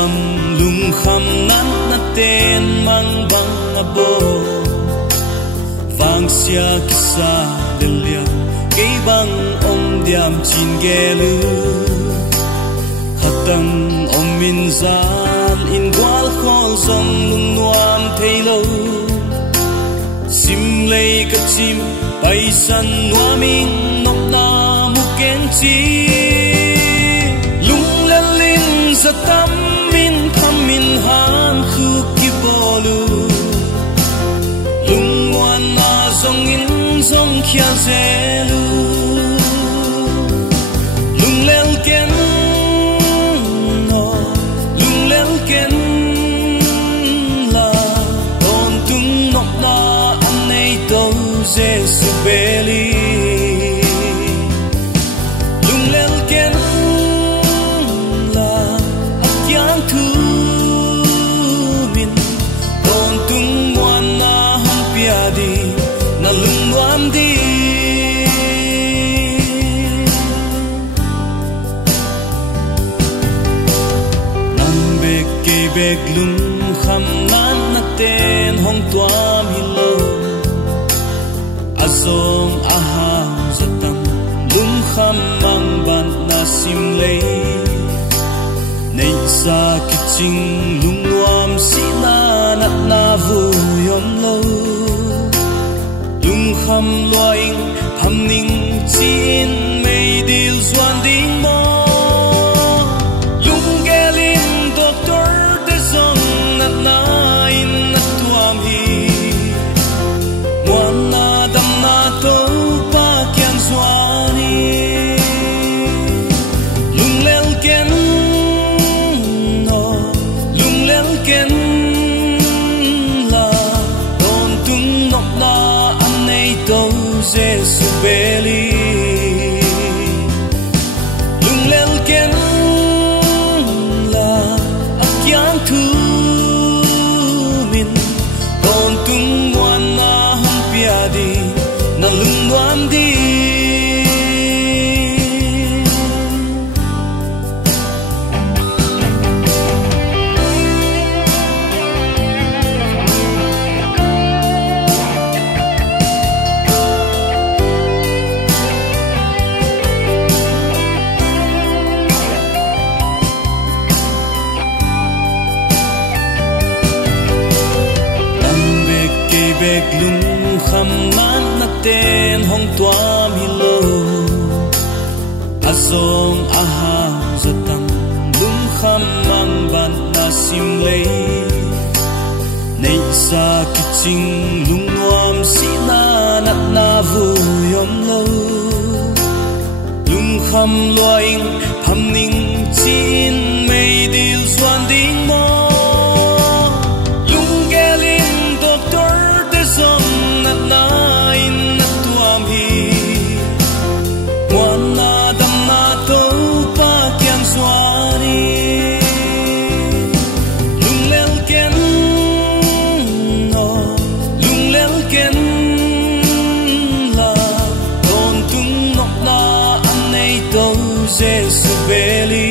tâm lung kham nát nát tên mang băng abo vang sia kisa delia cây băng om diam chin gelu hatam om min zal in gwal khol som lung nuam thailo sim lei ka chim pai san nuaming nok na muken chi lung lelin zatam min tham min han khu ki bolu lung wan na zong in zong khia zelu lung lel ken no lung lel ken la don tung nok na an nei to jesu beli lung lel ken la akyang thu min don tung wan na ham pia di na lung wam di nam bek ke bek lung kham nan na ten hong tuam hilo azong ahang zatam lung kham mang ban na sim lei nei sa kiching lung nuam sina nat na vu yon lo lung kham loing pham ning chin mei dil zuan ding mo lung gelin doctor de zong nat na in nat tuam hi muan na dam na to pa kyang zuani lung lel ken no lung lel ken la don tung nok na an nei to jesu beli lung lel ken la akyang thu min don tung muan na ham pia di na lung nuam di bek lung kham nan na ten hong tuam hilo azong ahang zatam lung kham mang ban na sim lei nei sa kiching lung nuam sina nat na vu yom lo lung kham loing pham ning chin mei dil zuan ding mo lung gelin doctor song nat na in nat tuam hi muan na dam na to pa kyang swani lung lel ken no lung lel ken la don tung nok na an nei to jesu beli